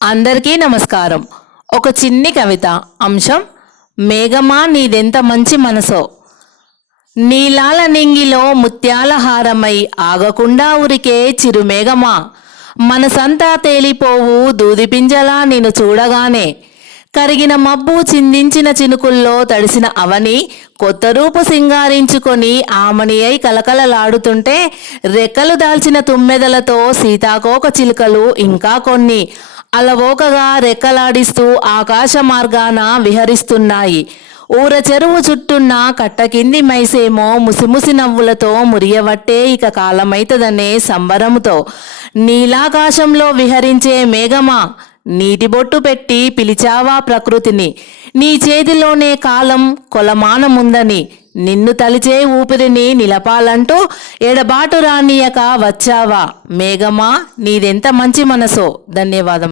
అందరికీ నమస్కారం. ఒక చిన్ని కవిత అంశం మేఘమా నీదెంత మంచి మనసో. నీలాల నింగిలో ముత్యాల హారమై ఆగకుండా ఉరికే చిరుమేఘమా, మనసంతా తేలిపోవు దూదిపింజలా నిన్ను చూడగానే. కరిగిన మబ్బు చిందించిన చినుకుల్లో తడిసిన అవని కొత్త రూపు సింగారించుకొని ఆమని అయి కలకలలాడుతుంటే, రెక్కలు దాల్చిన తుమ్మెదలతో సీతాకోక చిలుకలు ఇంకా కొన్ని అలవోకగా రెక్కలాడిస్తూ ఆకాశ మార్గాన విహరిస్తున్నాయి. ఊర చెరువు చుట్టున్న కట్టకింది మైసేమో ముసిముసి నవ్వులతో మురియవట్టే ఇక కాలమైతదనే సంబరముతో. నీలాకాశంలో విహరించే మేఘమా, నీటి బొట్టు పెట్టి పిలిచావా ప్రకృతిని. నీ చేతిలోనే కాలం కొలమానముందని, నిన్ను తలిచే ఊపిరిని నిలపాలంటూ ఎడబాటు రానియక వచ్చావా మేఘమా నీదెంత మంచి మనసో. ధన్యవాదం.